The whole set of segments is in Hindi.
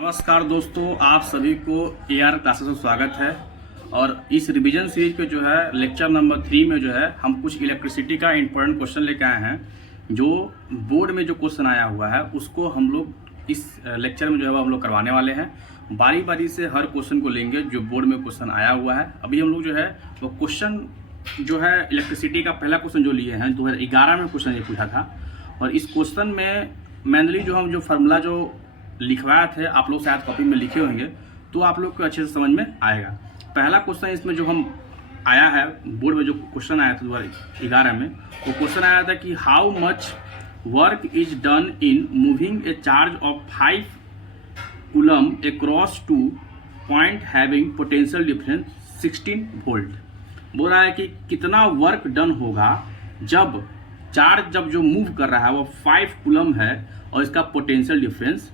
नमस्कार दोस्तों, आप सभी को AR क्लासेस में स्वागत है। और इस रिवीजन सीरीज के जो है लेक्चर नंबर 3 में जो है हम कुछ इलेक्ट्रिसिटी का इंपॉर्टेंट क्वेश्चन लेके आए हैं। जो बोर्ड में जो क्वेश्चन आया हुआ है उसको हम लोग इस लेक्चर में जो है हम लोग करवाने वाले हैं। बारी बारी से हर क्वेश्चन को लेंगे जो बोर्ड में क्वेश्चन आया हुआ है। अभी हम लोग जो है वो क्वेश्चन जो है इलेक्ट्रिसिटी का पहला क्वेश्चन जो लिए हैं 2011 में क्वेश्चन ये पूछा था। और इस क्वेश्चन में मेनली जो हम जो फार्मूला जो लिखवाए थे आप लोग शायद कॉपी में लिखे होंगे तो आप लोग को अच्छे से समझ में आएगा। पहला क्वेश्चन इसमें जो हम आया है बोर्ड में जो क्वेश्चन आया था 2011 में, वो क्वेश्चन आया था कि how much work is done in moving A charge of 5 coulomb across two point having potential difference 16 volt. बोल रहा है कि कितना वर्क डन होगा जब चार्ज जो मूव कर रहा है वो 5 कूलम है और इसका पोटेंशियल डिफरेंस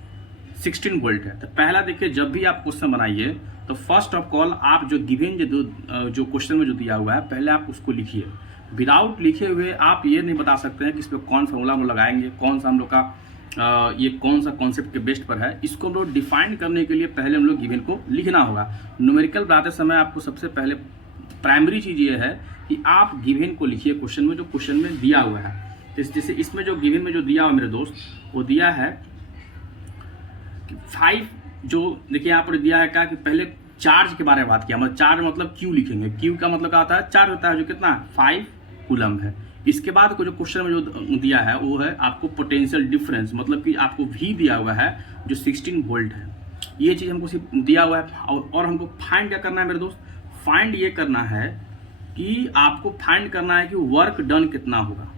16 वोल्ट है। तो पहला देखिए, जब भी आप क्वेश्चन बनाइए तो फर्स्ट ऑफ ऑल आप जो गिवन जो क्वेश्चन में जो दिया हुआ है पहले आप उसको लिखिए। विदाउट लिखे हुए आप ये नहीं बता सकते हैं कि इस पर कौन फॉर्मूला हम लगाएंगे, कौन सा हम लोग का ये कौन सा कॉन्सेप्ट के बेस्ट पर है। इसको हम लोग डिफाइन करने के लिए पहले हम लोग गिवन को लिखना होगा। न्यूमेरिकल बनाते समय आपको सबसे पहले प्राइमरी चीज़ ये है कि आप गिवन को लिखिए क्वेश्चन में, जो क्वेश्चन में दिया हुआ है। जैसे इसमें जो गिवन में जो दिया हुआ मेरे दोस्त, वो दिया है 5 जो देखिए यहाँ पर दिया है क्या कि पहले चार्ज के बारे में बात किया। मतलब चार्ज मतलब क्यू लिखेंगे। क्यू का मतलब क्या होता है, चार्ज होता है जो कितना 5 कूलम है। इसके बाद को जो क्वेश्चन में जो दिया है वो है आपको पोटेंशियल डिफरेंस, मतलब कि आपको V दिया हुआ है जो 16 वोल्ट है। ये चीज़ हमको सिर्फ दिया हुआ है। और हमको फाइंड क्या करना है मेरे दोस्त, फाइंड ये करना है कि आपको फाइंड करना है कि वर्क डन कितना होगा।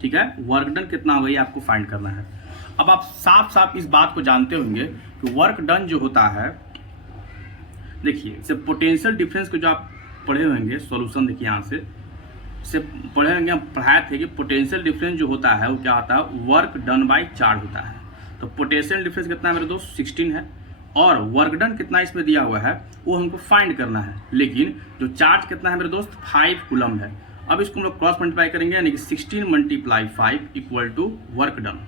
ठीक है, वर्क डन कितना होगा ये आपको फाइंड करना है। अब आप साफ साफ इस बात को जानते होंगे कि वर्क डन जो होता है, देखिए से पोटेंशियल डिफरेंस को जो आप पढ़े होंगे सॉल्यूशन, देखिए यहाँ से पढ़े होंगे, हम पढ़ाए थे कि पोटेंशियल डिफरेंस जो होता है वो क्या होता है, वर्क डन बाय चार्ज होता है। तो पोटेंशियल डिफरेंस कितना है मेरे दोस्त, 16 है। और वर्क डन कितना इसमें दिया हुआ है वो हमको फाइंड करना है। लेकिन जो चार्ज कितना है मेरे दोस्त, 5 कूलम है। अब इसको हम लोग क्रॉस मल्टीप्लाई करेंगे, यानी कि 16 × 5 equal to work done,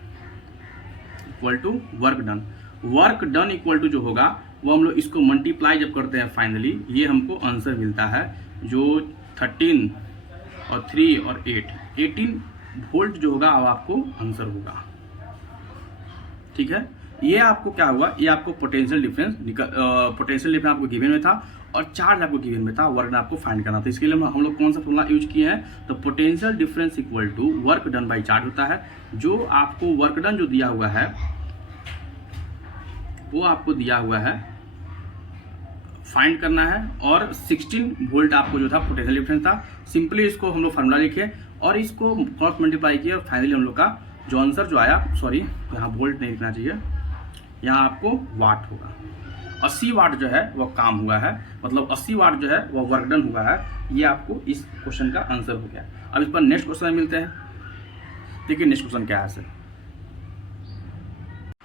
equal to work done. Work done equal to जो होगा वो हम लोग इसको मल्टीप्लाई जब करते हैं फाइनली ये हमको आंसर मिलता है जो 13 और 3 और 18 वोल्ट जो होगा अब आपको आंसर होगा। ठीक है, ये आपको क्या हुआ, ये आपको पोटेंशियल डिफरेंस आपको गिवन में था और चार्ज आपको गिवन में था, वर्क डन आपको फाइंड करना था। इसके लिए हम लोग कौन सा फॉर्मूला यूज किए हैं, तो potential difference equal to work done by charge होता है। जो आपको वर्क डन जो दिया हुआ है वो आपको दिया हुआ है फाइंड करना है, और 16 वोल्ट आपको जो था पोटेंशियल डिफरेंस था। सिंपली इसको हम लोग फार्मूला लिखे और इसको क्रॉस मल्टीप्लाई किया और फाइनली हम लोग का जो आंसर जो आया, सॉरी यहाँ वोल्ट नहीं लिखना चाहिए, यहाँ आपको वाट होगा। 80 वाट जो है वो काम हुआ है, मतलब 80 वाट जो है वो वर्क डन हुआ है। ये आपको इस क्वेश्चन का आंसर हो गया। अब इस पर नेक्स्ट क्वेश्चन में मिलते हैं। देखिए नेक्स्ट क्वेश्चन क्या है सर।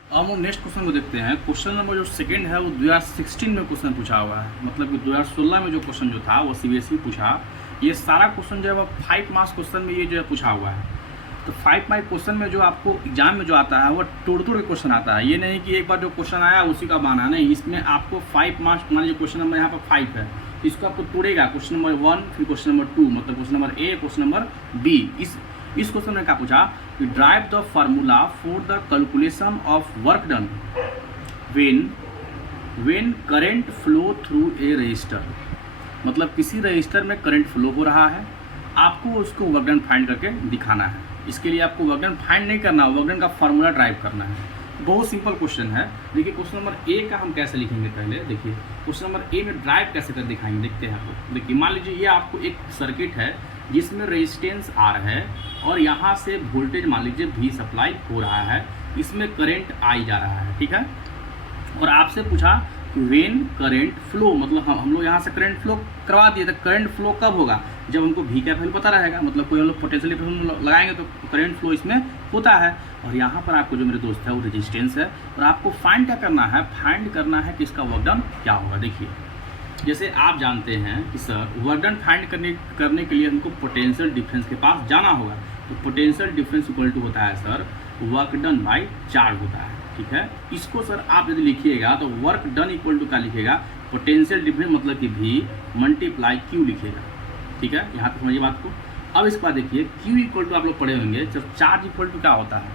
अब हम नेक्स्ट क्वेश्चन को देखते हैं। क्वेश्चन नंबर जो सेकंड है वो 2016 में क्वेश्चन पूछा हुआ है, मतलब कि 2016 में जो क्वेश्चन जो था वो CBSE पूछा। ये सारा क्वेश्चन जो है वो 5 मार्क्स क्वेश्चन में ये जो है पूछा हुआ है। तो 5 मार्क्स क्वेश्चन में जो आपको एग्जाम में जो आता है वो तोड़ के क्वेश्चन आता है। ये नहीं कि एक बार जो क्वेश्चन आया उसी का बहाना नहीं, इसमें आपको 5 मार्क्स, मान लीजिए क्वेश्चन नंबर यहाँ पर 5 है, इसको आपको तोड़ेगा। क्वेश्चन नंबर 1, फिर क्वेश्चन नंबर 2, मतलब question number A, question number B। इस क्वेश्चन में क्या पूछा कि drive the formula for the calculation of work done when current flow through a register. मतलब किसी रजिस्टर में करंट फ्लो हो रहा है, आपको उसको वर्क डन फाइंड करके दिखाना है। इसके लिए आपको वर्क डन फाइंड नहीं करना, वर्क डन का फार्मूला ड्राइव करना है। बहुत सिंपल क्वेश्चन है। देखिए क्वेश्चन नंबर A का हम कैसे लिखेंगे, पहले देखिए क्वेश्चन नंबर A में ड्राइव कैसे कर दिखाएंगे, देखते हैं आपको। देखिए मान लीजिए ये आपको एक सर्किट है जिसमें रेजिस्टेंस R है और यहाँ से वोल्टेज मान लीजिए V सप्लाई हो रहा है, इसमें करंट I जा रहा है। ठीक है, और आपसे पूछा वेन करंट फ्लो, मतलब हम लोग यहाँ से करंट फ्लो करवा दिए। तो करंट फ्लो कब होगा, जब हमको V का वैल्यू पता रहेगा, मतलब कोई हम लोग पोटेंशियल डिफरेंस लगाएंगे तो करंट फ्लो इसमें होता है। और यहाँ पर आपको जो मेरे दोस्त है वो रेजिस्टेंस है, और आपको फाइंड क्या करना है, फाइंड करना है कि इसका वर्क डन क्या होगा। देखिए जैसे आप जानते हैं कि सर वर्क डन फाइंड करने के लिए हमको पोटेंशियल डिफरेंस के पास जाना होगा। तो पोटेंशियल डिफरेंस इक्वल टू होता है sir work done by charge होता है। ठीक है। इसको सर आप यदि लिखिएगा तो वर्क डन इक्वल टू क्या लिखिएगा, पोटेंशियल डिफरेंस मतलब कि V मल्टीप्लाई Q लिखिएगा, ठीक है। यहाँ तक समझिए बात को। अब इसके बाद देखिए Q इक्वल टू आप लोग पढ़े होंगे, जब चार्ज इक्वल टू क्या होता है,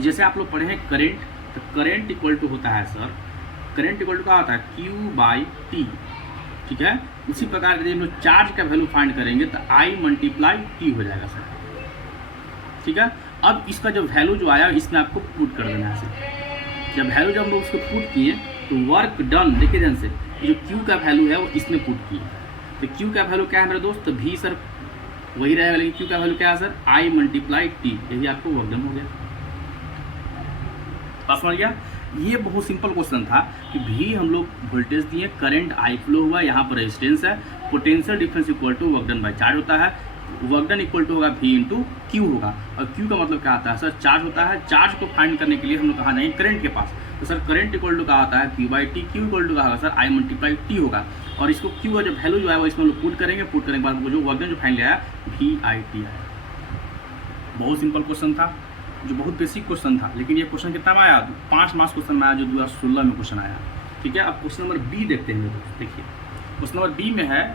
जैसे आप लोग पढ़े हैं करेंट, तो करेंट इक्वल टू होता है सर, करेंट इक्वल टू क्या होता है Q/T, ठीक है। उसी प्रकार यदि हम लोग चार्ज का वैल्यू फाइंड करेंगे तो I मल्टीप्लाई T हो जाएगा सर, ठीक है। अब इसका जो वैल्यू जो आया इसमें आपको पुट कर देना है सर। जब वैल्यू जब हम लोग उसको पुट किए तो वर्क डन देखिए ध्यान से, जो Q का वैल्यू है वो इसमें पुट किए, तो Q का वैल्यू क्या है मेरे दोस्त, तो V सर वही रहेगा, लेकिन Q का वैल्यू क्या है सर, I मल्टीप्लाई T, यही आपको वर्क डन हो गया। बात समझ गया। ये बहुत सिंपल क्वेश्चन था कि भी हम लोग वोल्टेज दिए, करंट आई फ्लो हुआ, यहाँ पर रेजिस्टेंस है, potential difference equal to work done by charge होता है, वर्क डन इक्वल टू होगा V इंटू क्यू होगा, और क्यू का मतलब क्या आता है सर, चार्ज होता है। चार्ज को फाइंड करने के लिए हम लोग कहाँ जाएंगे, करंट के पास, तो सर करंट इक्वल टू क्या आता है Q/T, क्यू इक्वल टू क्या होगा सर I मल्टीप्लाई T होगा, और इसको क्यू का जो वैल्यू जो है वो इसमें हम लोग पुट करेंगे, पुट करने के बाद जो वर्क डन जो फाइंड लिया VIT आया। बहुत सिंपल क्वेश्चन था, जो बहुत बेसिक क्वेश्चन था, लेकिन ये क्वेश्चन कितना में आया, 5 मार्क्स क्वेश्चन में आया, जो 2016 में क्वेश्चन आया, ठीक है। अब क्वेश्चन नंबर बी देखते हैं दोस्तों, देखिए क्वेश्चन नंबर बी में है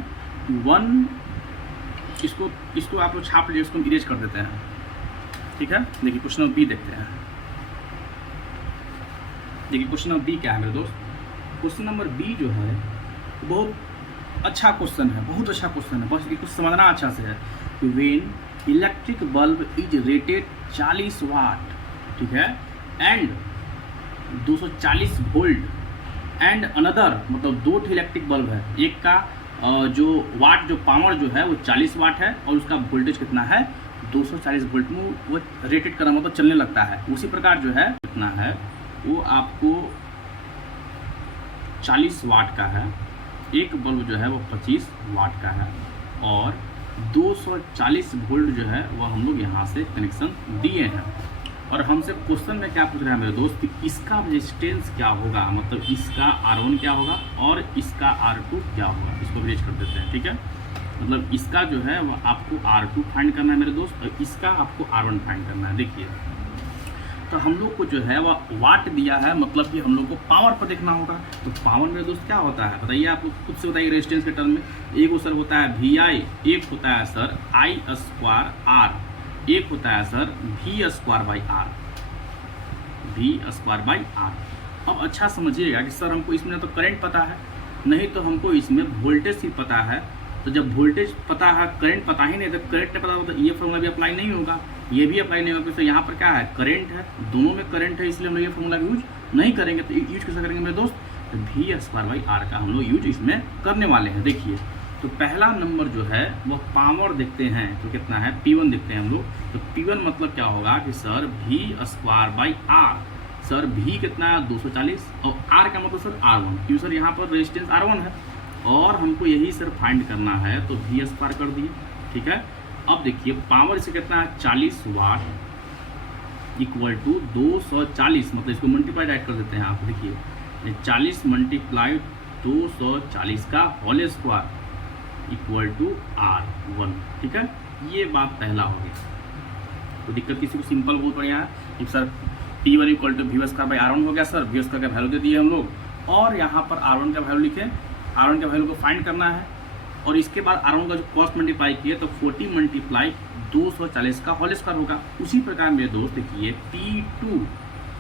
1, इसको आप लोग छाप लीजिए, इसको इरेज कर देते हैं, ठीक है। देखिए क्वेश्चन नंबर बी देखते हैं, देखिए क्वेश्चन नंबर बी क्या है मेरे दोस्त। क्वेश्चन नंबर बी जो है बहुत अच्छा क्वेश्चन है, बहुत अच्छा क्वेश्चन है, बस इसको समझना अच्छा से है। When electric bulb is rated 40 वाट, ठीक है, एंड 240 वोल्ट एंड अनदर, मतलब 2 इलेक्ट्रिक बल्ब है, एक का जो वाट जो पावर जो है वो 40 वाट है, और उसका वोल्टेज कितना है 240 वोल्ट में वो रेटेड करना मतलब चलने लगता है। उसी प्रकार जो है कितना है वो आपको 40 वाट का है, एक बल्ब जो है वो 25 वाट का है, और 240 वोल्ट जो है वो हम लोग यहाँ से कनेक्शन दिए हैं। और हमसे क्वेश्चन में क्या पूछ रहा है मेरे दोस्त कि इसका रेजिस्टेंस क्या होगा, मतलब इसका R1 क्या होगा और इसका R2 क्या होगा, इसको रेज कर देते हैं, ठीक है। मतलब इसका जो है वो आपको R2 फाइंड करना है मेरे दोस्त, और इसका आपको R1 फाइंड करना है। देखिए तो हम लोग को जो है वह वाट दिया है, मतलब कि हम लोग को पावर पर देखना होगा। तो पावर मेरे दोस्त क्या होता है बताइए, आप लोग खुद से बताइए रेजिस्टेंस के टर्म में। एक सर होता है VI, एक होता है सर I²R, एक होता है सर V²/R, V²/R। अब अच्छा समझिएगा कि सर हमको इसमें तो करंट पता है, नहीं तो हमको इसमें वोल्टेज ही पता है। तो जब वोल्टेज पता है, करंट पता ही नहीं, तो करंट नहीं पता होता, ये फॉर्मूला भी अप्लाई नहीं होगा, ये भी अप्लाई नहीं होगा। तो यहाँ पर क्या है, करंट है, दोनों में करंट है, इसलिए हम लोग ये फॉर्मूला यूज नहीं करेंगे। तो यूज कैसे करेंगे मेरे दोस्त, तो V²/R का हम लोग यूज इसमें करने वाले हैं। देखिए तो पहला नंबर जो है वो पावर देखते हैं, तो कितना है P1 देखते हैं हम लोग। तो P1 मतलब क्या होगा कि सर V²/R, सर V कितना है 240, और R का मतलब सर R1, क्यों सर यहाँ पर रेजिस्टेंस R1 है, और हमको यही सर फाइंड करना है, तो V² कर दिए, ठीक है। अब देखिए पावर इसे कितना है 40 वाट इक्वल टू 240, मतलब इसको मल्टीप्लाई डाइट कर देते हैं आप। देखिए 40 मल्टीप्लाई 240 का whole square equal to R1, ठीक है। ये बात पहला हो गया। तो दिक्कत किसी को सिंपल बहुत बढ़िया है कि sir P1 equal to V²/R1 हो गया सर, V² का वैल्यू दे दिए हम लोग, और यहाँ पर R1 का वैल्यू लिखे, R1 का वैल्यू को फाइंड करना है, और इसके बाद R1 का जो कॉस्ट मल्टीप्लाई किए तो 40 मल्टीप्लाई 240 का होल स्क्वायर होगा। उसी प्रकार मेरे दोस्त देखिए P2,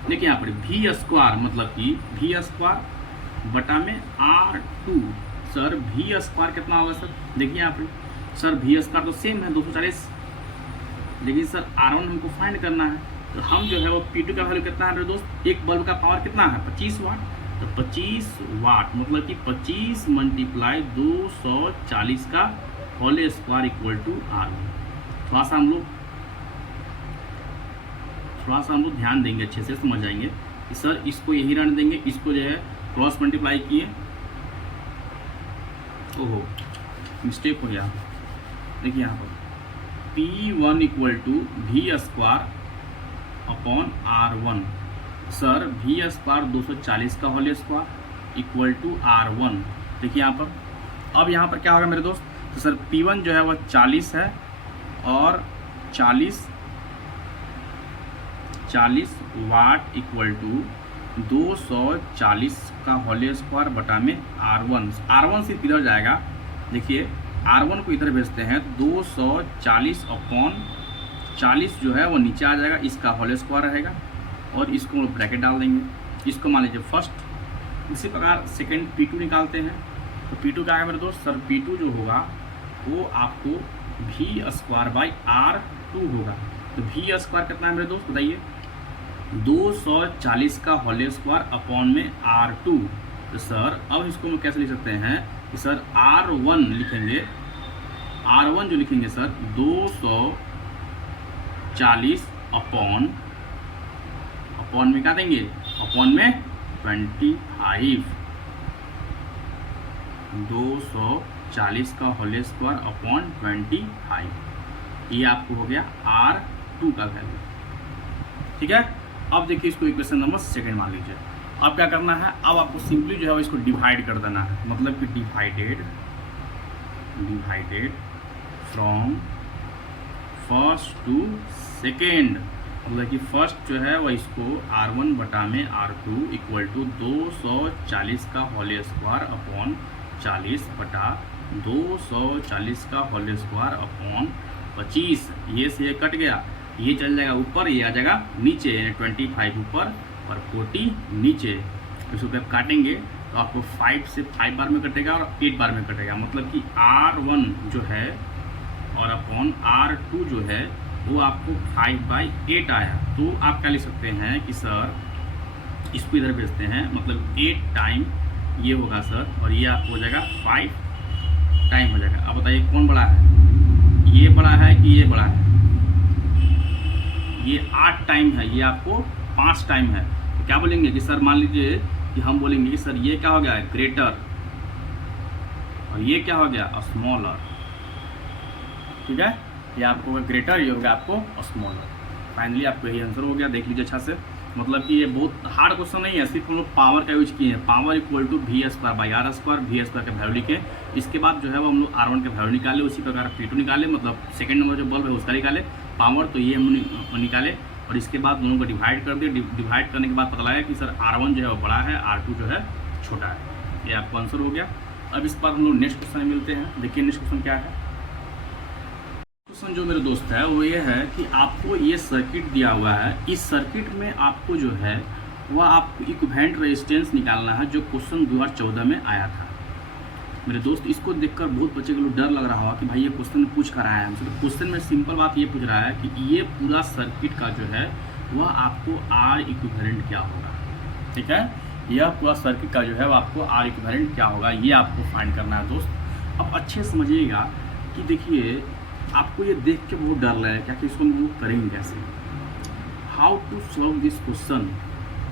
देखिए यहाँ पर V² मतलब कि V² बटा में R2, सर V² कितना होगा सर, देखिए यहाँ पर सर V² तो सेम है 240, लेकिन सर R1 हमको फाइंड करना है। तो हम जो है वो P2 का वैल्यू कितना है मेरे दोस्त, एक बल्ब का पावर कितना है 25 वाट, तो 25 वाट मतलब कि 25 मल्टीप्लाई 240 का whole square equal to R1। थोड़ा सा हम लोग ध्यान देंगे, अच्छे से समझ जाएंगे कि सर इसको यही रहने देंगे, इसको जो है क्रॉस मल्टीप्लाई किए, ओहो मिस्टेक हो गया। देखिए यहाँ पर P1 equal to V² upon R1, sir V² 240 का whole square equal to R1। देखिए यहाँ पर, अब यहाँ पर क्या होगा मेरे दोस्त, तो सर P1 जो है वह 40 है, और 40 240 वाट इक्वल टू 240 का होल स्क्वायर बटा में R1 सिर्फ इधर जाएगा। देखिए R1 को इधर भेजते हैं, 240 अपॉन 40 जो है वो नीचे आ जाएगा, इसका होल स्क्वायर रहेगा और इसको ब्रैकेट डाल देंगे। इसको मान लीजिए फर्स्ट। इसी प्रकार सेकेंड P2 निकालते हैं। तो P2 क्या है मेरे दोस्त? सर P2 जो होगा वो आपको V स्क्वायर बाई R2 होगा। तो V स्क्वायर कितना है मेरे दोस्त बताइए? 240 का होल स्क्वायर अपॉन में R2। तो सर अब इसको हम कैसे लिख सकते हैं कि सर R1 लिखेंगे, R1 जो लिखेंगे सर 240 अपॉन में क्या देंगे? अपॉन में 25। 240 का होल स्क्वायर अपॉन 25, ये आपको हो गया R2 का वैल्यू। ठीक है, अब देखिए इसको इक्वेशन नंबर सेकंड मान लीजिए। अब क्या करना है? अब आपको सिंपली जो है इसको डिवाइड कर देना है, मतलब कि divided from first to second, मतलब कि फर्स्ट जो है वह इसको R1 बटा में R2 इक्वल टू 240 का होल स्क्वायर अपॉन 40 बटा 240 का होल स्क्वायर अपॉन 25। ये से ये कट गया, ये चल जाएगा ऊपर, ये आ जाएगा नीचे, 25 ऊपर और 40 नीचे। इसको जब काटेंगे तो आपको 5 से 5 बार में कटेगा और 8 बार में कटेगा, मतलब कि R1 जो है और अपॉन R2 जो है वो आपको 5/8 आया। तो आप क्या लिख सकते हैं कि सर इसको इधर भेजते हैं, मतलब 8 टाइम ये होगा सर, और ये आपको हो जाएगा 5 टाइम हो जाएगा। अब बताइए कौन बड़ा है? ये बड़ा है कि ये बड़ा है? ये 8 टाइम है, ये आपको 5 टाइम है। तो क्या बोलेंगे कि सर मान लीजिए कि हम बोलेंगे कि सर ये क्या हो गया? ग्रेटर, और ये क्या हो गया? स्मॉलर। ठीक है, ये आपको ग्रेटर, ये हो गया आपको स्मॉलर। फाइनली आपको यही आंसर हो गया। देख लीजिए अच्छा से, मतलब कि ये बहुत हार्ड क्वेश्चन नहीं है, सिर्फ हम लोग पावर का यूज किए हैं। Power equal to V square by R square, V square का वैल्यू लिखे। इसके बाद जो है वो हम लोग R1 का वैल्यू निकाले, उसी प्रकार P2 निकाले, मतलब सेकंड नंबर जो बल्ब है उसका निकाले। पावर तो ये हम निकाले और इसके बाद दोनों को डिवाइड कर दिए। डिवाइड करने के बाद पता लगा कि सर R1 जो है वो बड़ा है, R2 जो है छोटा है। ये आपको आंसर हो गया। अब इस पर हम लोग नेक्स्ट क्वेश्चन मिलते हैं। देखिए नेक्स्ट क्वेश्चन क्या है। क्वेश्चन जो मेरे दोस्त है वो ये है कि आपको ये सर्किट दिया हुआ है, इस सर्किट में आपको जो है वह आपको इक्विवेलेंट रेजिस्टेंस निकालना है, जो क्वेश्चन 2014 में आया था। मेरे दोस्त इसको देखकर बहुत बच्चे को डर लग रहा होगा कि भाई ये क्वेश्चन पूछ कर आया है हमसे। तो क्वेश्चन में सिंपल बात ये पूछ रहा है कि ये पूरा सर्किट का जो है वह आपको R इक्विवेलेंट क्या होगा। ठीक है, यह पूरा सर्किट का जो है वह आपको R इक्विवेलेंट क्या होगा, ये आपको फाइंड करना है दोस्त। अब अच्छे समझिएगा कि देखिए आपको ये देख के बहुत डर लगा क्या कि इसको हम लोग करेंगे कैसे, how to solve this question.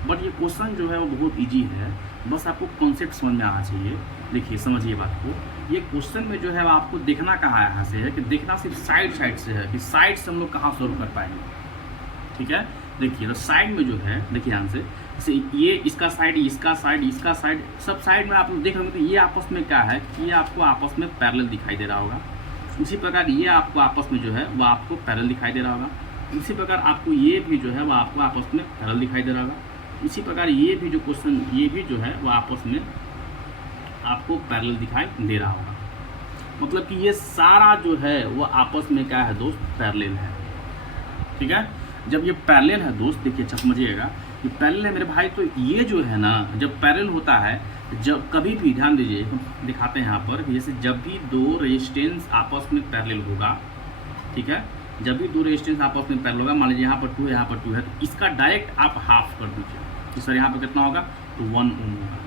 But ये क्वेश्चन जो है वो बहुत इजी है, बस आपको कॉन्सेप्ट समझ में आना चाहिए। देखिए समझिए बात को, ये क्वेश्चन में जो है आपको देखना कहाँ यहाँ से है कि देखना सिर्फ साइड से है कि साइड से हम लोग कहाँ सॉल्व कर पाएंगे। ठीक है, देखिए तो साइड में जो है, देखिए यहाँ से जैसे ये इसका साइड, इसका साइड, इसका साइड, सब साइड में आप लोग देख रहे होंगे। तो ये आपस में क्या है कि ये आपको आपस में पैरेलल दिखाई दे रहा होगा। उसी प्रकार ये आपको आपस में जो है वह आपको पैरेलल दिखाई दे रहा होगा। इसी प्रकार आपको ये भी जो है वह आपको आपस में पैरेलल दिखाई दे रहा होगा। इसी प्रकार ये भी जो क्वेश्चन, ये भी जो है वह आपस में आपको पैरेलल दिखाई दे रहा होगा। मतलब कि ये सारा जो है वह आपस में क्या है दोस्त? पैरेलल है। ठीक है, जब ये पैरेलल है दोस्त, देखिए अच्छा समझिएगा, ये पैरेलल है मेरे भाई। तो ये जो है ना, जब पैरेलल होता है, जब कभी भी ध्यान दीजिए, दिखाते हैं यहाँ पर, जैसे जब भी दो रेजिस्टेंस आपस में पैरेलल होगा, ठीक है, जब भी दो रेजिस्टेंस आपस में पैरेलल होगा, मान लीजिए यहाँ पर 2 है, यहाँ पर 2 है, तो इसका डायरेक्ट आप हाफ कर दीजिए कि सर यहाँ पर कितना होगा? तो 1 ओम होगा,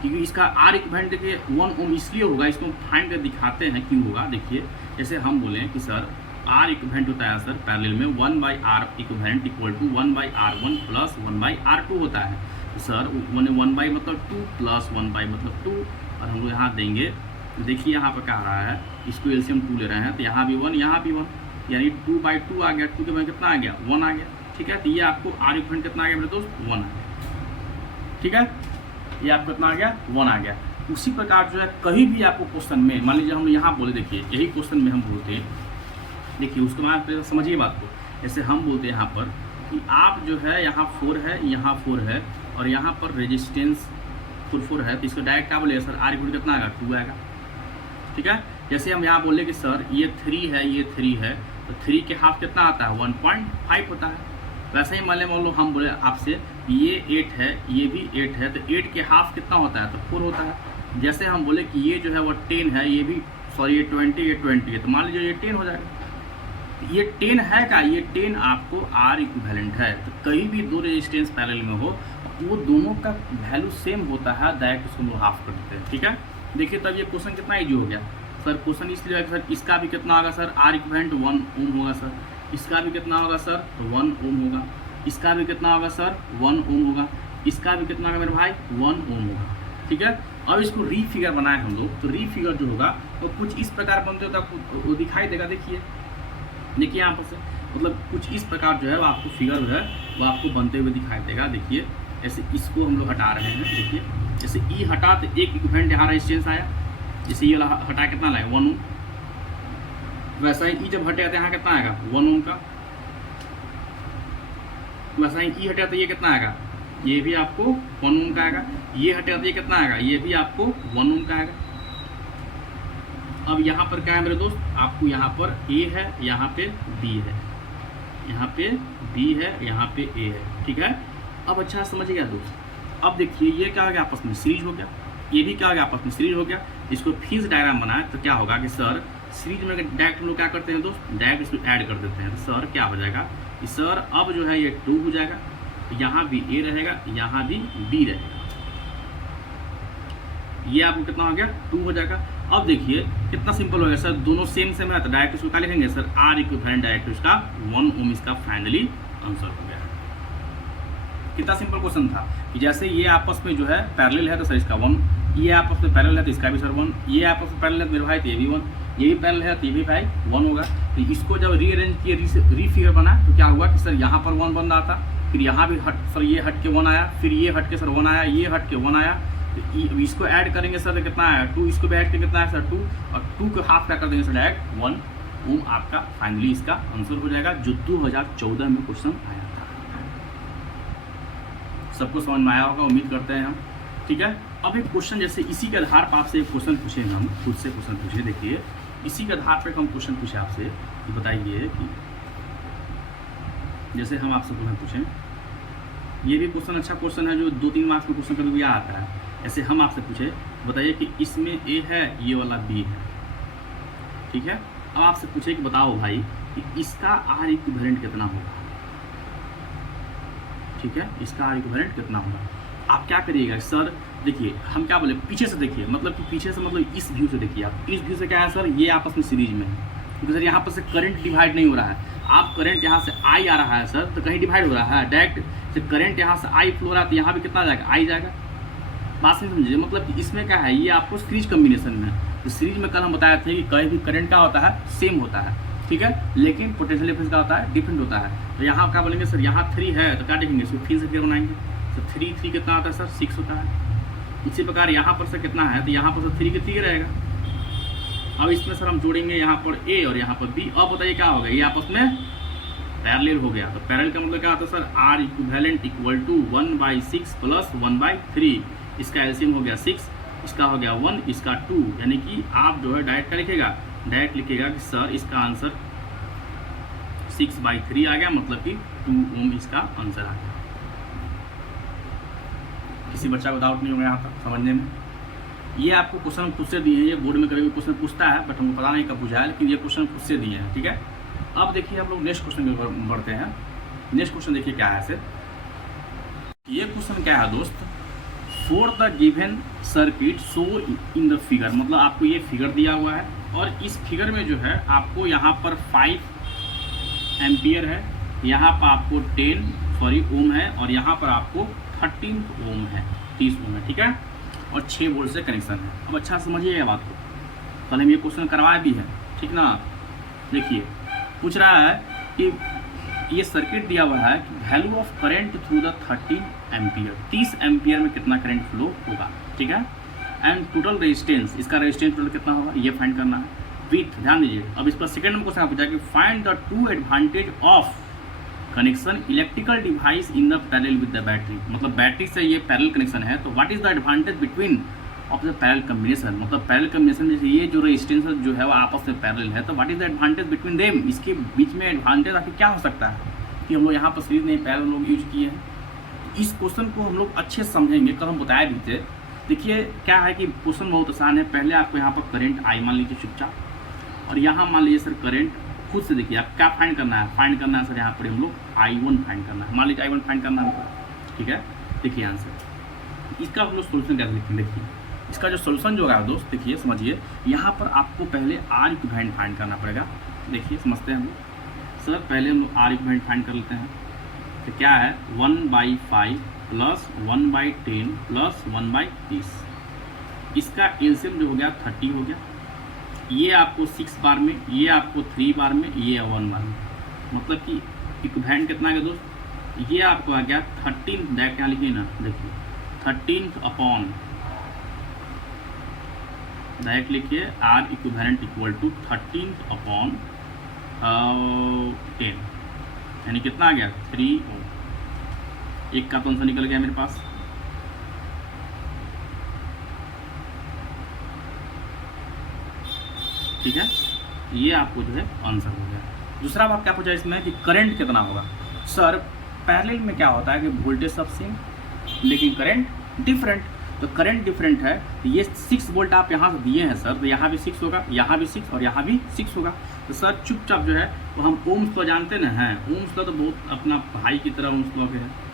क्योंकि इसका R इक्विवेलेंट देखिए 1 ओम इसलिए होगा, इसको फाइंड कर दिखाते हैं क्यों होगा। देखिए जैसे हम बोलें कि सर R इक्विवेलेंट होता है सर पैरेलल में 1/R equivalent equal to 1/R1 plus 1/R2 होता है। तो सर 1/1 मतलब 2 प्लस 1/, मतलब 2, और हम लोग यहाँ देंगे। देखिए यहाँ पर क्या आ रहा है, इसको एलसीएम 2 ले रहे हैं, तो यहाँ भी 1, यहाँ भी 1, यानी 2/2 आ गया। 2 के बाद कितना आ गया? 1 आ गया। ठीक है, तो ये आपको R इक्विवेलेंट कितना आ गया मेरे दोस्त? 1 आ गया। ठीक है, ये आपको कितना आ गया? 1 आ गया। उसी प्रकार जो है कहीं भी आपको क्वेश्चन में, मान लीजिए हम यहाँ बोले, देखिए यही क्वेश्चन में हम बोलते, देखिए उसको मैं समझिए बात को, जैसे हम बोलते हैं यहाँ पर कि आप जो है यहाँ 4 है, यहाँ 4 है और यहाँ पर रेजिस्टेंस 4 है, तो इसको डायरेक्ट क्या बोलेगा सर, आर इक्वल कितना आएगा, 2 आएगा। ठीक है, जैसे हम यहाँ बोले कि सर ये 3 है, ये 3 है, तो 3 के हाफ कितना आता है, 1.5 होता है। वैसे ही मान लो हम बोले आपसे ये 8 है, ये भी 8 है, तो 8 के हाफ कितना होता है, तो 4 होता है। जैसे हम बोले कि ये जो है वो 10 है, ये भी सॉरी ये 20 है, तो मान लीजिए ये 10 हो जाएगा। ये 10 है क्या, ये 10 आपको आर इक्विवेलेंट है। तो कहीं भी दो रेजिस्टेंस पैरेलल में हो, वो दोनों का वैल्यू सेम होता है, डायरेक्ट उसको हम लोग हाफ कर देते हैं। ठीक है, देखिए तब ये क्वेश्चन कितना ईजी हो गया सर। क्वेश्चन इसलिए है कि सर इसका भी कितना होगा सर, आर इक्विवेलेंट 1 ओम होगा सर, इसका भी कितना होगा सर, 1 ओम होगा, इसका भी कितना होगा सर, 1 ओम होगा, इसका भी कितना होगा मेरे भाई, 1 ओम होगा। ठीक है, अब इसको री फिगर बनाए हम लोग, तो री फिगर जो होगा तो कुछ इस प्रकार बनते होता है, वो दिखाई देगा। देखिए यहाँ पर से मतलब कुछ इस प्रकार जो है वो आपको फिगर जो है वो आपको बनते हुए दिखाई देगा। देखिए ऐसे इसको हम लोग हटा रहे हैं। देखिए जैसे ई हटा तो एक इक्विवेलेंट यहाँ रेजिस्टेंस आया, जैसे ये हटा कितना लाएगा, 1 ओम। वैसा ही ई जब हटेगा तो यहाँ कितना आएगा, 1 ओम का। वैसा ही ई हटेगा तो ये कितना आएगा, ये भी आपको 1 ओम का आएगा। ये हटेगा तो ये कितना आएगा, ये भी आपको 1 ओम का आएगा। अब यहाँ पर क्या है मेरे दोस्त, आपको यहाँ पर ए है, यहाँ पे बी है, यहाँ पे बी है, यहाँ पे ए है। ठीक है, अब अच्छा समझिएगा दोस्त। अब देखिए ये क्या हो गया, आपस में सीरीज हो गया, ये भी क्या हो गया, आपस में सीरीज हो गया। इसको फेज डायग्राम बनाए तो क्या होगा कि सर सीरीज में डायरेक्ट हम लोग क्या करते हैं दोस्त, डायरेक्ट इसको ऐड कर देते हैं। तो सर क्या हो जाएगा कि सर अब जो है ये 2 हो जाएगा, यहाँ भी ए रहेगा, यहाँ भी बी रहेगा। ये आपको कितना हो गया, 2 हो जाएगा। अब देखिए कितना सिंपल हो गया सर, दोनों सेम है तो डायरेक्ट इसको क्या लिखेंगे सर, आर इक्विवेलेंट, डायरेक्ट इसका 1 ओम इसका फाइनली आंसर हो गया। कितना सिंपल क्वेश्चन था कि जैसे ये आपस में जो है पैरेलल है तो सर इसका 1, ये आपस में पैरेलल है तो इसका भी सर 1, ये आपस में पैरेलल है तो मेरे भाई तो ये भी 1, ये भी पैरेलल है तो ये भी भाई 1 होगा। तो इसको जब रीअरेंज किए, री फिगर बना तो क्या हुआ कि सर यहाँ पर 1 बन रहा था, फिर यहाँ भी सर ये हट के 1 आया, फिर ये हट के सर 1 आया, ये हट के 1 आया। तो इसको ऐड करेंगे सर तो कितना आया, 2, इसको भी ऐड करके कितना है सर 2, और 2 को हाफ क्या कर देंगे सर डायरेक्ट 1 ओम आपका फाइनली इसका आंसर हो जाएगा, जो 2014 में क्वेश्चन आया था। सबको समझ में आया होगा, उम्मीद करते हैं हम। ठीक है, अब एक क्वेश्चन जैसे इसी के आधार पर आपसे एक क्वेश्चन पूछेंगे, हम खुद से क्वेश्चन पूछे। देखिए इसी के आधार पर हम क्वेश्चन पूछे आपसे कि बताइए कि जैसे हम आपसे क्वेश्चन पूछें, ये भी क्वेश्चन अच्छा क्वेश्चन है जो 2-3 मार्क्स में क्वेश्चन कभी भी आता है। ऐसे हम आपसे पूछे बताइए कि इसमें ए है, ये वाला बी है। ठीक है, अब आपसे पूछे कि बताओ भाई कि इसका आर इक्विवेलेंट कितना होगा। ठीक है, इसका आर इक्विवेलेंट कितना होगा। आप क्या करिएगा सर, देखिए हम क्या बोले, पीछे से देखिए, मतलब कि पीछे से मतलब इस व्यू से देखिए। आप इस व्यू से क्या है सर, ये आपस में सीरीज में है, क्योंकि सर यहाँ पर से करंट डिवाइड नहीं हो रहा है। आप करंट यहाँ से आई आ रहा है सर, तो कहीं डिवाइड हो रहा है, डायरेक्ट से करंट यहाँ से आई फ्लो रहा है, तो यहाँ भी कितना जाएगा, आई जाएगा। बात नहीं समझिए, मतलब कि इसमें क्या है, ये आपको सीरीज कम्बिनेशन में है। तो सीरीज में कल हम बताए थे कि कहीं भी करंट क्या होता है, सेम होता है। ठीक है, लेकिन पोटेंशियल डिफरेंस क्या होता है, डिफरेंट होता है। तो यहाँ क्या बोलेंगे सर, यहाँ 3 है तो क्या देखेंगे, इसको 3 से फिर बनाएंगे, तो 3 कितना आता है सर, 6 होता है। इसी प्रकार यहाँ पर से कितना है, तो यहाँ पर से 3 के 3 रहेगा। अब इसमें सर हम जोड़ेंगे यहाँ पर ए और यहाँ पर बी। अब बताइए क्या होगा, ये आपस में पैरेलल हो गया। तो पैरेलल का मतलब क्या आता है sir, R equivalent equal to 1/6 plus 1/3। इसका एलसीएम हो गया 6, इसका हो गया 1, इसका 2, यानी कि आप जो है डायरेक्ट क्या लिखेगा, डायरेक्ट लिखेगा कि सर इसका आंसर 6/3 आ गया, मतलब कि 2 ओम इसका आंसर आ गया। किसी बच्चा को डाउट नहीं होगा यहाँ तक समझने में। ये आपको क्वेश्चन खुद से दिए हैं, ये बोर्ड में कभी क्वेश्चन पूछता है बट हमको पता नहीं कब पूछा है, लेकिन ये क्वेश्चन खुद से दिए हैं। ठीक है, अब देखिए हम लोग नेक्स्ट क्वेश्चन की ओर बढ़ते हैं। नेक्स्ट क्वेश्चन देखिए क्या है सर, ये क्वेश्चन क्या है दोस्त, for the given circuit show in the figure, मतलब आपको ये फिगर दिया हुआ है और इस फिगर में जो है आपको यहाँ पर 5 एम्पियर है, यहाँ पर आपको 10 ओम है और यहाँ पर आपको 13 ओम है, 30 ओम है। ठीक है, और 6 वोल्ट से कनेक्शन है। अब अच्छा समझिए बात को, कल हम ये क्वेश्चन करवाया भी है। ठीक ना, देखिए पूछ रहा है कि ये सर्किट दिया हुआ है कि value of current through the 13 ampere, 30 ampere में कितना करंट फ्लो होगा। ठीक है, एंड टोटल रेजिस्टेंस, इसका रेजिस्टेंस टोटल कितना होगा ये फाइंड करना है विथ। ध्यान दीजिए, अब इस पर सेकंड में क्वेश्चन पूछा कि find the 2 advantage of connection electrical device in the parallel with the battery, मतलब बैटरी से ये पैरेलल कनेक्शन है, तो what is the advantage between of the parallel combination, मतलब पैरेलल कम्बिनेशन में ये जो रेजिस्टेंस जो है वो आपस में पैरेलल है, तो what is the advantage between them, इसके बीच में एडवांटेज आखिर क्या हो सकता है कि हम लोग यहाँ पर सीरीज नहीं पैरेलल लोग यूज किए हैं। इस क्वेश्चन को हम लोग अच्छे से समझेंगे, कल हम बताए भी थे। देखिए क्या है कि क्वेश्चन बहुत आसान है। पहले आपको यहाँ पर करंट आई मान लीजिए चुपचाप, और यहाँ मान लीजिए सर करंट खुद से देखिए आप क्या फाइंड करना है, फाइंड करना है सर यहाँ पर हम लोग I1 फाइंड करना है, मान लीजिए I1 फाइंड करना है हमको, ठीक है। देखिए आंसर इसका हम लोग सोल्यूशन कैसे लिखेंगे, देखिए इसका जो सोल्यूशन जो होगा दोस्त, देखिए समझिए, यहाँ पर आपको पहले R इक्विवेलेंट फाइंड करना पड़ेगा। देखिए समझते हैं हम लोग सर, पहले हम लोग R इक्विवेलेंट फाइंड कर लेते हैं। तो क्या है 1/5 प्लस 1/10 प्लस 1/30, इसका एलसीएम जो हो गया 30 हो गया। ये आपको 6 बार में, ये आपको 3 बार में, ये 1 बार में, मतलब कि इक्विवेलेंट कितना है दोस्त, ये आपको आ गया 13, डायरेक्ट यहाँ लिखिए ना, देखिए 13 अपॉन, डायरेक्ट लिखिए R equivalent equal to 13 upon 10, यानी कितना आ गया 3 ओम। एक का तो आंसर निकल गया मेरे पास। ठीक है, ये आपको जो है आंसर हो गया। दूसरा बात क्या पूछा इसमें कि करंट कितना होगा। सर पैरेलल में क्या होता है कि वोल्टेज सब सेम लेकिन करंट डिफरेंट, तो करंट डिफरेंट है, तो ये 6 वोल्ट आप यहाँ से दिए हैं सर, तो यहाँ भी 6 होगा, यहाँ भी 6 और यहाँ भी 6 होगा। तो सर चुपचाप जो है तो हम ओम्स लॉ जानते ना हैं, ओम्स लॉ तो बहुत अपना भाई की तरह ओम्स लॉ के है।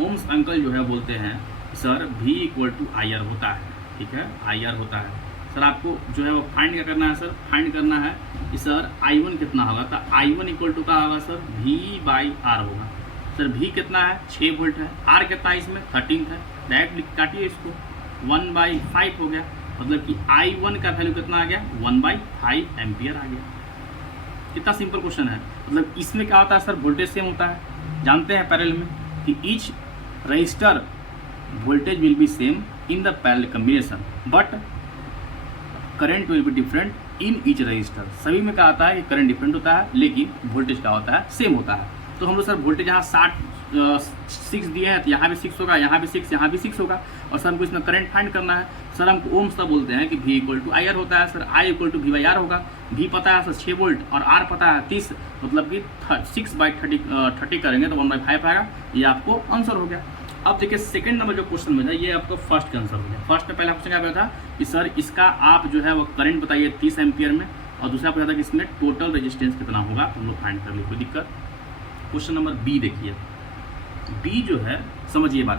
ओम्स अंकल जो है बोलते हैं sir V equal to IR होता है, ठीक है, IR होता है। सर आपको जो है वो फाइंड क्या करना है सर, फाइंड करना है कि सर I1 कितना होगा, तो I1 इक्वल टू क्या होगा सर V/R होगा। सर V कितना है 6 वोल्ट है, R कितना है इसमें 13 है, डायरेक्ट काटिए इसको 1/5 हो गया, मतलब कि I1 का वैल्यू कितना आ गया 1/5 एम्पियर आ गया। कितना सिंपल क्वेश्चन है। मतलब इसमें क्या होता है सर, वोल्टेज सेम होता है, जानते हैं पैरेलल में कि each resistor voltage will be same in the parallel combination but current will be different in each resistor. सभी में क्या होता है कि करंट डिफरेंट होता है लेकिन वोल्टेज क्या होता है सेम होता है। तो हम लोग सर वोल्टेज यहाँ 6 दिए हैं, तो यहाँ भी 6 होगा, यहाँ भी 6, यहाँ भी 6 होगा, और सर हमको इसमें करंट फाइंड करना है। सर हमको ओम्स का बोलते हैं कि V इक्वल टू IR होता है, sir I equal to V/R होगा। V पता है सर 6 वोल्ट और R पता है 30, मतलब कि 6/30 करेंगे तो 1/5 आएगा, ये आपको आंसर हो गया। अब देखिए सेकंड नंबर जो क्वेश्चन में था ये आपका फर्स्ट का आंसर हो गया। फर्स्ट में पहला क्वेश्चन क्या था कि सर इसका आप जो है वो करंट बताइए 30 एम्पियर में, और दूसरा पूछा था कि इसमें टोटल रेजिस्टेंस कितना होगा, हम लोग फाइंड कर लिए, कोई दिक्कत। क्वेश्चन नंबर बी देखिए, बी जो है समझिए बात,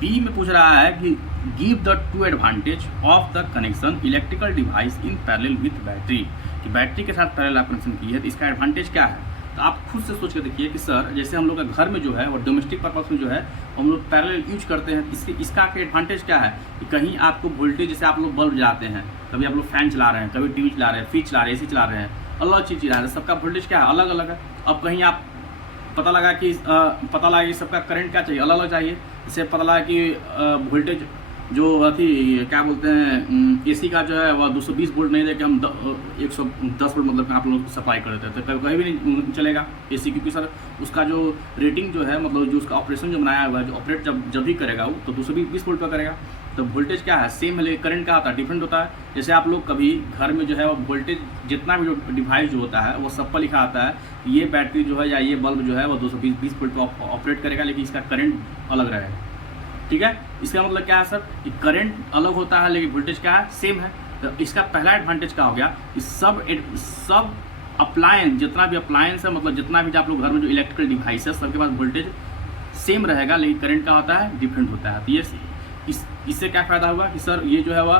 बी में पूछ रहा है कि give the two advantage of the connection electrical device in parallel with battery, कि बैटरी के साथ पैरेलल आप कनेक्शन की है तो इसका एडवांटेज क्या है। तो आप खुद से सोच के देखिए कि सर जैसे हम लोग का घर में जो है और डोमेस्टिक पर्पस में जो है हम लोग पैरेलल यूज करते हैं, इसका एडवांटेज क्या है कि कहीं आपको वोल्टेज, जैसे आप लोग बल्ब जलाते हैं, कभी आप लोग फैन चला रहे हैं, कभी टीवी चला रहे हैं, फ्रिज चला रहे हैं, AC चला रहे हैं, अलग चीज़ चला रहे हैं, सबका वोल्टेज क्या है अलग अलग है। अब कहीं आप पता लगा कि सबका करंट क्या चाहिए अलग अलग चाहिए, इससे पता लगा कि वोल्टेज जो अथी क्या बोलते हैं AC का जो है वह 220 वोल्ट नहीं देके हम 110 वोल्ट मतलब आप लोग सप्लाई कर देते हैं, तो कहीं भी नहीं चलेगा AC, क्योंकि सर उसका जो रेटिंग जो है मतलब जो उसका ऑपरेशन जो बनाया हुआ है, जो ऑपरेट जब भी करेगा वो तो 220 वोल्ट का करेगा। तो वोल्टेज क्या है सेम है लेकिन करंट क्या होता है डिफरेंट होता है। जैसे आप लोग कभी घर में जो है वो वोल्टेज जितना भी जो डिवाइस जो होता है वो सब पर लिखा आता है, ये बैटरी जो है या ये बल्ब जो है वो 220 वोल्ट पर ऑपरेट करेगा लेकिन इसका करंट अलग रहेगा, ठीक है। इसका मतलब क्या है सर कि करंट अलग होता है लेकिन वोल्टेज क्या है सेम है। तो इसका पहला एडवांटेज क्या हो गया कि सब अप्लायंस, जितना भी अप्लायंस है मतलब जितना भी आप लोग घर में जो इलेक्ट्रिकल डिवाइस है सबके पास वोल्टेज सेम रहेगा लेकिन करंट का होता है डिफरेंट होता है। तो ये इससे क्या फ़ायदा होगा कि सर ये जो है वह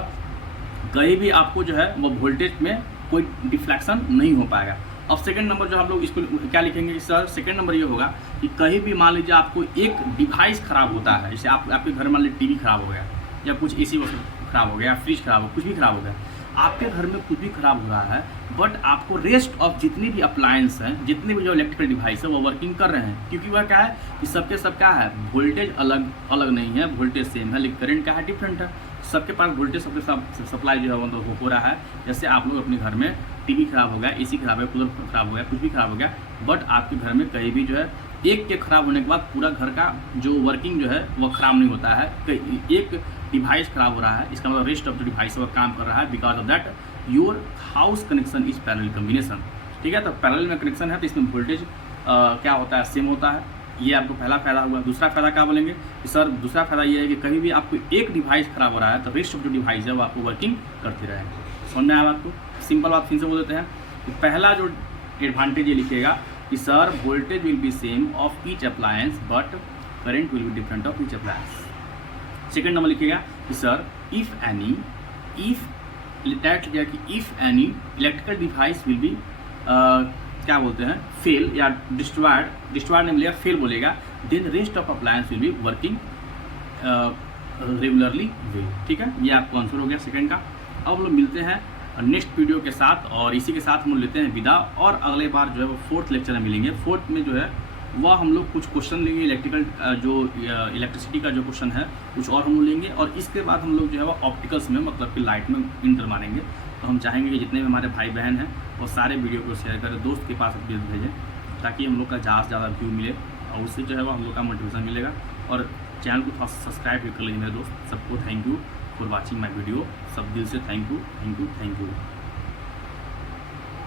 कहीं भी आपको जो है वह वोल्टेज में कोई डिफ्लेक्शन नहीं हो पाएगा। अब सेकंड नंबर जो हम लोग इसको क्या लिखेंगे कि सर सेकंड नंबर ये होगा कि कहीं भी मान लीजिए आपको एक डिवाइस खराब होता है, जैसे आपके घर में मान लीजिए टीवी खराब हो गया या कुछ AC खराब हो गया, फ्रिज खराब हो, कुछ भी खराब हो गया, आपके घर में कुछ भी खराब हो रहा है बट आपको रेस्ट ऑफ जितनी भी अप्लायंस हैं, जितने भी जो इलेक्ट्रिकल डिवाइस है वो वर्किंग कर रहे हैं, क्योंकि वह क्या है कि सबके सब क्या है वोल्टेज अलग अलग नहीं है, वोल्टेज सेम है लेकिन करंट क्या है डिफरेंट है। सबके पास वोल्टेज सबके सप्लाई जो है वो हो रहा है। जैसे आप लोग अपने घर में टीवी खराब हो गया, एसी खराब है, कूलर खराब हो गया, कुछ भी खराब हो गया, बट आपके घर में कहीं भी जो है एक के खराब होने के बाद पूरा घर का जो वर्किंग जो है वो खराब नहीं होता है। एक डिवाइस खराब हो रहा है, इसका मतलब रेस्ट ऑफ द डिवाइस वो काम कर रहा है, because of that your house connection is parallel combination. ठीक है, तो पैरेलल में कनेक्शन है तो इसमें वोल्टेज क्या होता है, सेम होता है। ये आपको पहला फायदा हुआ। दूसरा फायदा क्या बोलेंगे कि सर दूसरा फायदा ये है कि कहीं भी आपको एक डिवाइस खराब हो रहा है तो रेस्ट ऑफ जो डिवाइस है वो आपको वर्किंग करती रहेगी। समझ में आया बात को? सिंपल बात फिर से बोल देते हैं। तो पहला जो एडवांटेज ये लिखिएगा कि sir voltage will be same of each appliance but current will be different of each appliance. Second number लिखिएगा कि sir if any electrical device will be क्या बोलते हैं, फेल या डिस्ट्रॉयड नहीं मिलेगा, फेल बोलेगा, then rest of appliance will be working regularly way. ठीक है, ये आपको आंसर हो गया सेकंड का। अब हम लोग मिलते हैं नेक्स्ट वीडियो के साथ और इसी के साथ हम लेते हैं विदा, और अगले बार जो है वो फोर्थ लेक्चर में मिलेंगे। फोर्थ में जो है वह हम लोग कुछ क्वेश्चन लेंगे, इलेक्ट्रिसिटी का जो क्वेश्चन है कुछ और हम लेंगे, और इसके बाद हम लोग जो है वो ऑप्टिकल्स में मतलब कि लाइट में इंटर मारेंगे। तो हम चाहेंगे कि जितने भी हमारे भाई बहन हैं वो सारे वीडियो को शेयर करें, दोस्त के पास भेजें, ताकि हम लोग का ज़्यादा से ज़्यादा व्यू मिले और उससे जो है वो हम लोग का मोटिवेशन मिलेगा। और चैनल को थोड़ा सब्सक्राइब भी कर लीजिए मेरे दोस्त। सबको thank you for watching my video, सब दिल से थैंक यू।